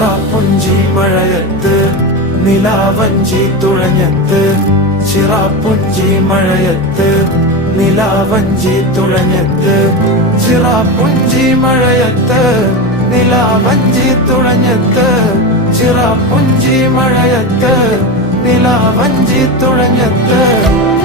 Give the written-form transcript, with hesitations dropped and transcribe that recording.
ചിറാപ്പുഞ്ചി മഴയത്ത് നിലാവഞ്ചി തുഴഞ്ഞത്ത്, ചിറാപ്പുഞ്ചി മഴയത്ത് നിലാവഞ്ചി തുഴഞ്ഞത്ത്, ചിറാപ്പുഞ്ചി മഴയത്ത് നിലാവഞ്ചി തുഴഞ്ഞത്ത്, ചിറാപ്പുഞ്ചി മഴയത്ത് നിലാവഞ്ചി തുഴഞ്ഞത്ത്.